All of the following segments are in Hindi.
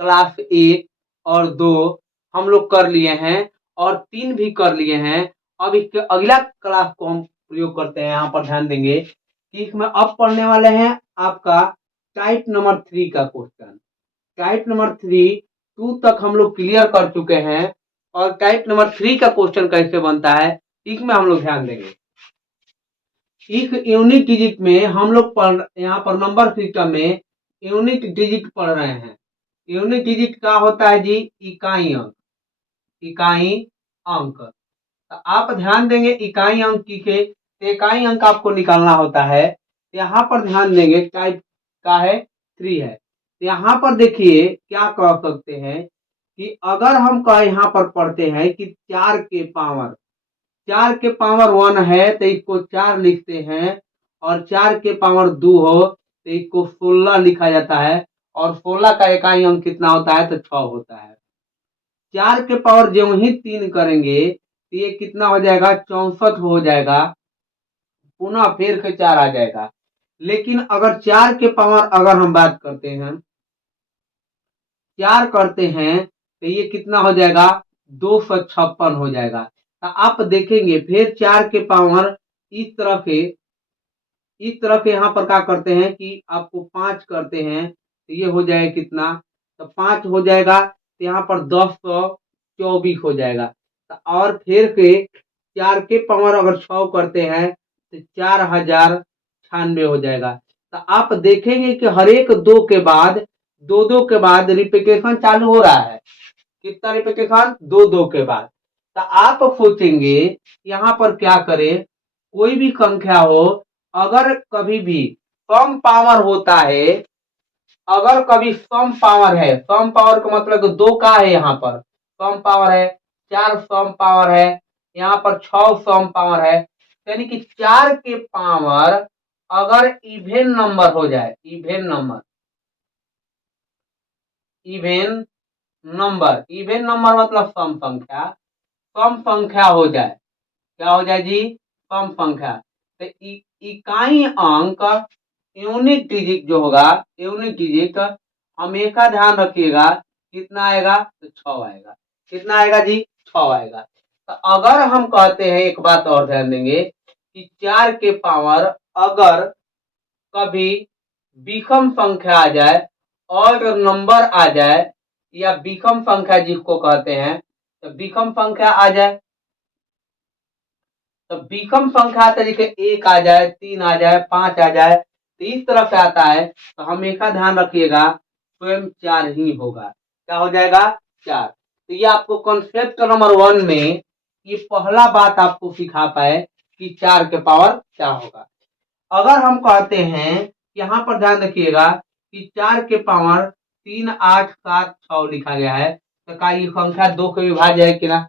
क्लास 1 और 2 हम लोग कर लिए हैं और 3 भी कर लिए हैं। अब इसके अगला क्लास को हम प्रयोग करते हैं। यहाँ पर ध्यान देंगे कि इसमें अब पढ़ने वाले हैं आपका टाइप नंबर 3 का क्वेश्चन। टाइप नंबर 3 2 तक हम लोग क्लियर कर चुके हैं और टाइप नंबर 3 का क्वेश्चन कैसे बनता है इसमें हम लोग ध्यान देंगे। इस यूनिट डिजिट में हम लोग पढ़ यहाँ पर नंबर सिस्टम में यूनिट डिजिट पढ़ रहे हैं। यूनिट डिजिट क्या होता है जी? इकाई अंक। इकाई अंक। तो आप ध्यान देंगे इकाई अंक की के इकाई अंक आपको निकालना होता है। यहाँ पर ध्यान देंगे टाइप का है 3 है। यहाँ पर देखिए क्या कह सकते हैं कि अगर हम यहाँ पर पढ़ते हैं कि 4 के पावर 1 है तो इसको 4 लिखते हैं और 4 के पावर 2 हो तो इसको 16 लिखा जाता है और 16 का इकाई अंक कितना होता है? तो 6 होता है। 4 के पावर जो ही 3 करेंगे तो ये कितना हो जाएगा? 64 हो जाएगा। पुनः फिर के 4 आ जाएगा। लेकिन अगर 4 के पावर अगर हम बात करते हैं 4 करते हैं तो ये कितना हो जाएगा? 256 हो जाएगा। तो आप देखेंगे फिर 4 के पावर इस तरह के यहाँ पर क्या करते हैं कि आपको 5 करते हैं तो ये हो जाएगा कितना? तो 5 हो जाएगा तो यहाँ पर 1024 हो जाएगा। तो और फिर के 4 के पावर अगर 6 करते हैं तो 4096 हो जाएगा। तो आप देखेंगे कि हर एक दो के बाद रिपीटेशन चालू हो रहा है। कितना रिपीटेशन? दो के बाद। तो आप सोचेंगे यहाँ पर क्या करें? कोई भी संख्या हो अगर कभी भी सम पावर होता है, अगर कभी सम पावर है, सम पावर का मतलब 2 का है, यहाँ पर सम पावर है, 4 सम पावर है, यहाँ पर 6 सम पावर है, यानी कि 4 के पावर अगर इवेन नंबर हो जाए, इवेन नंबर मतलब सम संख्या हो जाए। क्या हो जाए जी? सम संख्या। तो इकाई अंक यूनिट डिजिट जो होगा, यूनिट डिजिट हमेशा ध्यान रखिएगा कितना आएगा? तो 6 आएगा। कितना आएगा जी? 6 आएगा। तो अगर हम कहते हैं एक बात और ध्यान देंगे कि 4 के पावर अगर कभी विषम संख्या आ जाए और नंबर आ जाए या विषम संख्या जिसको कहते हैं, तो विषम संख्या आ जाए, तो विषम संख्या तरीके 1 आ जाए, 3 आ जाए, 5 आ जाए, तो इस तरह से आता है तो हमेशा ध्यान रखिएगा स्वयं 4 ही होगा। क्या हो जाएगा? 4। तो ये आपको कॉन्सेप्ट नंबर 1 में ये पहला बात आपको सिखा पाए कि 4 के पावर क्या होगा। अगर हम कहते हैं यहाँ पर ध्यान रखिएगा कि 4 के पावर 3, 8, 7, 6 लिखा गया है, तो क्या ये संख्या 2 के विभाज्य है कि ना?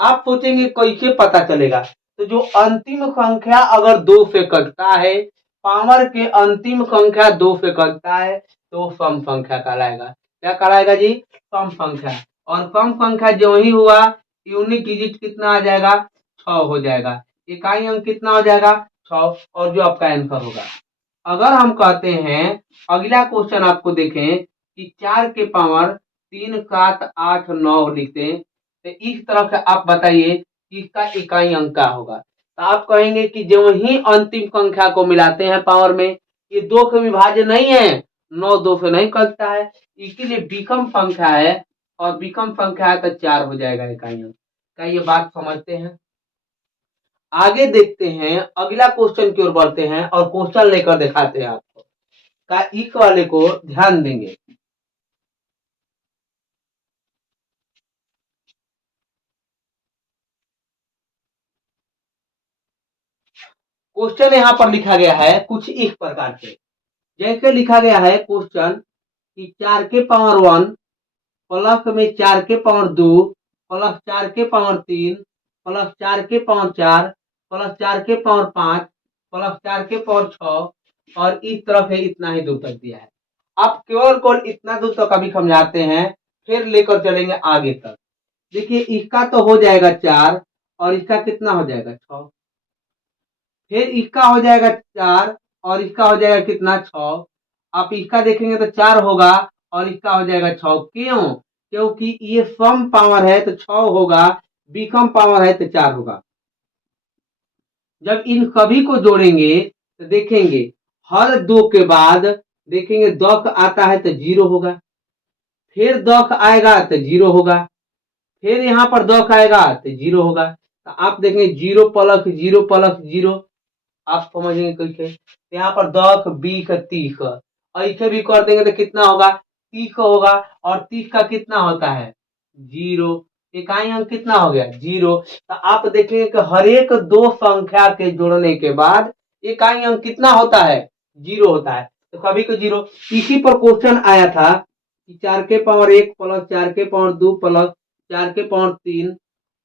आप सोचेंगे कैसे पता चलेगा? तो जो अंतिम संख्या अगर 2 से कटता है, पावर के अंतिम संख्या 2 से कटता है तो सम संख्या कहलाएगा। क्या कहलाएगा जी? सम संख्या। और सम संख्या जो ही हुआ यूनिट डिजिट कितना आ जाएगा? 6 हो जाएगा। इकाई अंक कितना हो जाएगा? 6। और जो आपका आंसर होगा। अगर हम कहते हैं अगला क्वेश्चन आपको देखें कि 4 के पावर 3, 7, 8, 9 लिखते हैं, तो इस तरह से आप बताइए कि इसका इकाई अंक क्या होगा। तो आप कहेंगे कि जो ही अंतिम संख्या को मिलाते हैं पावर में, ये 2 के विभाज्य नहीं है, 9 2 से नहीं कटता है, इसीलिए विषम संख्या है और विषम संख्या है तो 4 हो जाएगा इकाई अंक। क्या ये बात समझते हैं? आगे देखते हैं, अगला क्वेश्चन की ओर बढ़ते हैं और क्वेश्चन लेकर दिखाते हैं आपको। का इक वाले को ध्यान देंगे। क्वेश्चन यहाँ पर लिखा गया है कुछ इस प्रकार से, जैसे लिखा गया है क्वेश्चन कि 4 के पावर 1 प्लस में 4 के पावर 2 प्लस 4 के पावर 3 प्लस 4 के पावर 4 प्लस 4 के पावर 5 प्लस 4 के पावर 6 और इस तरह से इतना ही दूर तक दिया है। आप केवल इतना दूर तक अभी समझाते हैं, फिर लेकर चलेंगे आगे तक। देखिए इसका तो हो जाएगा 4 और इसका कितना हो जाएगा? 6। फिर इसका हो जाएगा 4 और इसका हो जाएगा कितना? 6। आप इसका देखेंगे तो 4 होगा और इसका हो जाएगा 6। क्यों? क्योंकि ये सम पावर है तो 6 होगा, विषम पावर है तो 4 होगा। जब इन सभी को जोड़ेंगे तो देखेंगे हर 2 के बाद देखेंगे 10 आता है तो 0 होगा, फिर 10 आएगा तो 0 होगा, फिर यहाँ पर 10 आएगा तो 0 होगा। तो आप देखेंगे 0 प्लस 0 प्लस 0, आप समझेंगे कैसे। यहाँ पर 10 20 30 ऐसे भी कर देंगे तो कितना होगा, 30 होगा। और 30 का कितना होता है 0, इकाई अंक कितना हो गया 0। तो आप देखेंगे कि हर एक 2 संख्या के जोड़ने के बाद इकाई अंक कितना होता है 0 होता है। तो कभी को 0, इसी पर क्वेश्चन आया था कि 4 के पावर 1 प्लस 4 के पावर 2 प्लस 4 के पावर 3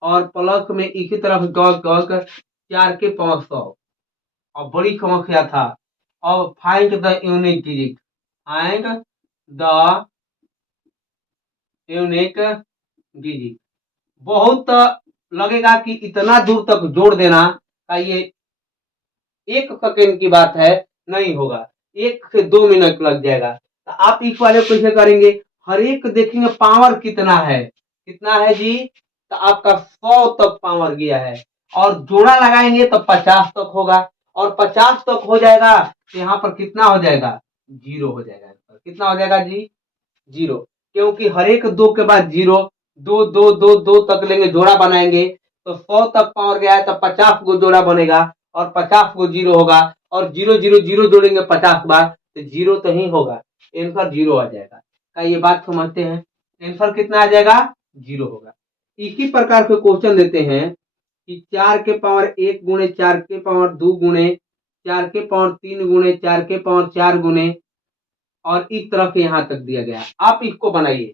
और प्लस में इसी तरफ 4 के पावर 100। और बड़ी समस्या था। अब find the unique digit, find the unique digit. बहुत लगेगा कि इतना दूर तक जोड़ देना का ये 1 सेकेंड की बात है, नहीं होगा, 1 से 2 मिनट लग जाएगा। तो आप इस वाले को कैसे करेंगे, हर एक देखेंगे पावर कितना है, कितना है जी, तो आपका 100 तक पावर गया है। और जोड़ा लगाएंगे तो 50 तक होगा, और 50 तक हो जाएगा तो यहाँ पर कितना हो जाएगा 0 हो जाएगा। कितना हो जाएगा जी 0, क्योंकि हर एक 2 के बाद 0, 2 2 2 2 तक लेंगे, जोड़ा बनाएंगे तो 100 तक पावर गया है तो 50 को जोड़ा बनेगा और 50 को 0 होगा, और 0 0 0 जोड़ेंगे 50 बार तो 0 तो ही होगा, आंसर 0 आ जाएगा। क्या ये बात समझते हैं? आंसर कितना आ जाएगा 0 होगा। इसी प्रकार के क्वेश्चन देते हैं कि 4 के पावर 1 गुणे 4 के पावर 2 गुणे 4 के पावर 3 गुणे 4 के पावर 4 गुणे, और इस तरह के यहाँ तक दिया गया। आप इसको बनाइए,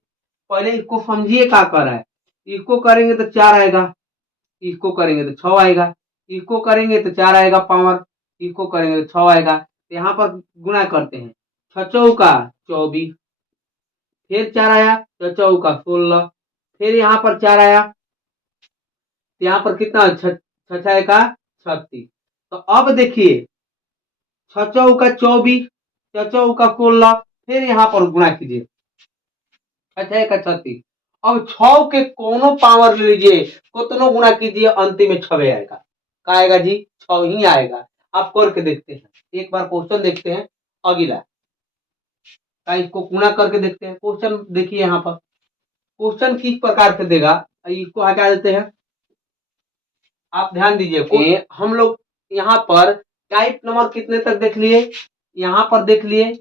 पहले इसको समझिए क्या कर रहा है। इसको करेंगे तो 4 आएगा, इसको करेंगे तो 6 आएगा, इसको करेंगे तो 4 आएगा पावर, इसको करेंगे तो 6 आएगा। तो यहाँ पर गुणा करते हैं, 6 चौका 24, फिर 4 आया, 6 चौका 16, फिर यहाँ पर 4 आया, यहाँ पर कितना 6 का 36। तो अब देखिए 6 चौका 24, 6 चौका 16, फिर यहाँ पर गुणा कीजिए 6 का 36। अब 6 के कोनो पावर ले लीजिए, कितनों गुणा कीजिए, अंतिम में 6 आएगा। क्या आएगा जी 6 ही आएगा। आप करके देखते हैं, एक बार क्वेश्चन देखते हैं अगला, इसको गुणा करके देखते हैं। क्वेश्चन देखिए यहाँ पर क्वेश्चन किस प्रकार से देगा, इसको हटा देते हैं। आप ध्यान दीजिए, हम लोग यहाँ पर टाइप नंबर कितने तक देख लिए, यहाँ पर देख लिए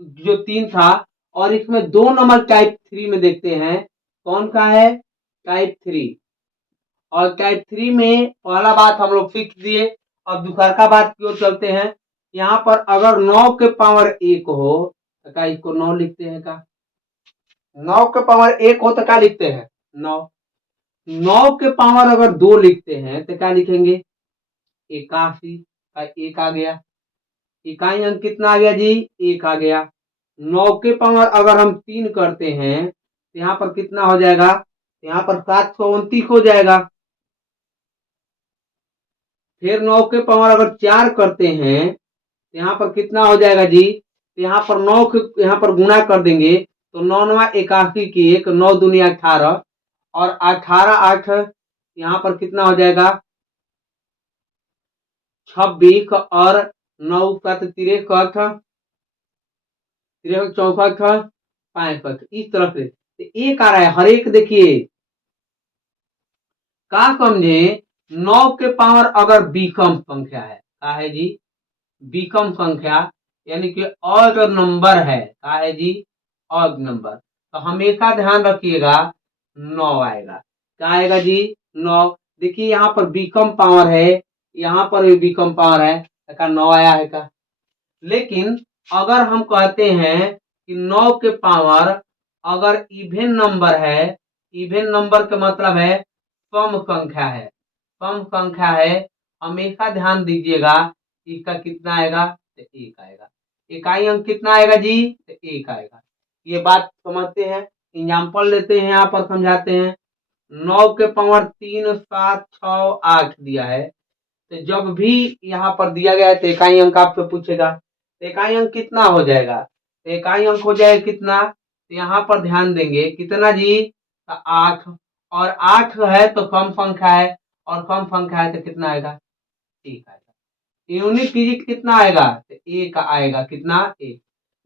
जो 3 था, और इसमें 2 नंबर टाइप 3 में देखते हैं, कौन सा है टाइप 3। और टाइप 3 में पहला बात हम लोग फिक्स दिए। अब दूसरा का बात की ओर चलते हैं। यहाँ पर अगर 9 के पावर 1 हो तो क्या इसको 9 लिखते हैं का, 9 के पावर 1 हो तो क्या लिखते हैं 9। 9 के पावर अगर 2 लिखते हैं तो क्या लिखेंगे 81 का 1 आ गया, इकाई अंक कितना आ गया जी 1 आ गया। 9 के पावर अगर हम 3 करते हैं तो यहाँ पर कितना हो जाएगा, यहाँ पर 729 हो जाएगा। फिर 9 के पावर अगर 4 करते हैं तो यहाँ पर कितना हो जाएगा जी, तो यहाँ पर 9 के यहाँ पर गुणा कर देंगे तो 9 9 81 की 1, 9 दूनी 18, और 18 8 यहाँ पर कितना हो जाएगा 26, और 9 7 63, 64 65, इस तरह से। तो 1 आ रहा है हर एक। देखिए क्या समझे, 9 के पावर अगर विषम संख्या है, क्या है जी विषम संख्या, यानी कि ऑड नंबर है, क्या है जी ऑड नंबर, तो हमेशा ध्यान रखिएगा 9 आएगा। क्या आएगा जी 9। देखिए यहाँ पर विषम पावर है, यहाँ पर भी विषम पावर है, का 9 आया है का। लेकिन अगर हम कहते हैं कि 9 के पावर अगर इवन नंबर है, इवन नंबर का मतलब है सम संख्या है, सम संख्या है, हमेशा ध्यान दीजिएगा इसका कितना आएगा तो 1 आएगा। इकाई अंक कितना आएगा जी तो 1 आएगा। ये बात समझते हैं, एग्जाम्पल लेते हैं, यहाँ पर समझाते हैं। 9 के पावर 3 7 6 8 दिया है, तो जब भी यहाँ पर दिया गया है तो इकाई अंक आपसे पूछेगा, तो इकाई अंक कितना हो जाएगा, तो इकाई अंक हो जाएगा कितना, तो यहाँ पर ध्यान देंगे कितना जी, 8, और 8 है तो कम संख्या है, और कम संख्या है तो कितना आएगा, 1 आएगा। यूनिट डिजिट कितना आएगा, तो 1 आएगा, कितना, 1।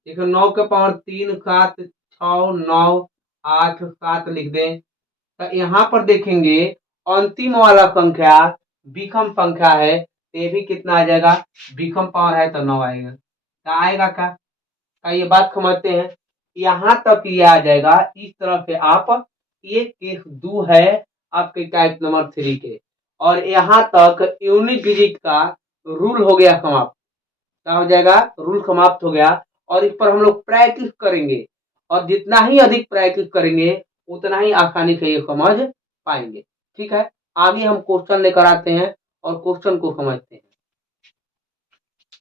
देखो 9 के पावर 3, 7, 6, 9, 8, 7 लिख दें। तो यहाँ पर देखेंगे अंतिम वाला संख्या विषम संख्या है, ये भी कितना आ जाएगा, विषम पावर है तो 9 आएगा। क्या आएगा, का ये बात समझते हैं। यहाँ तक ये आ जाएगा। इस तरह से आप ये केस 2 है आपके टाइप नंबर 3 के, और यहाँ तक यूनिट डिजिट का रूल हो गया समाप्त। क्या हो जाएगा, रूल समाप्त हो गया। और इस पर हम लोग प्रैक्टिस करेंगे, और जितना ही अधिक प्रैक्टिस करेंगे उतना ही आसानी से ये समझ पाएंगे। ठीक है, आगे हम क्वेश्चन लेकर आते हैं और क्वेश्चन को समझते हैं।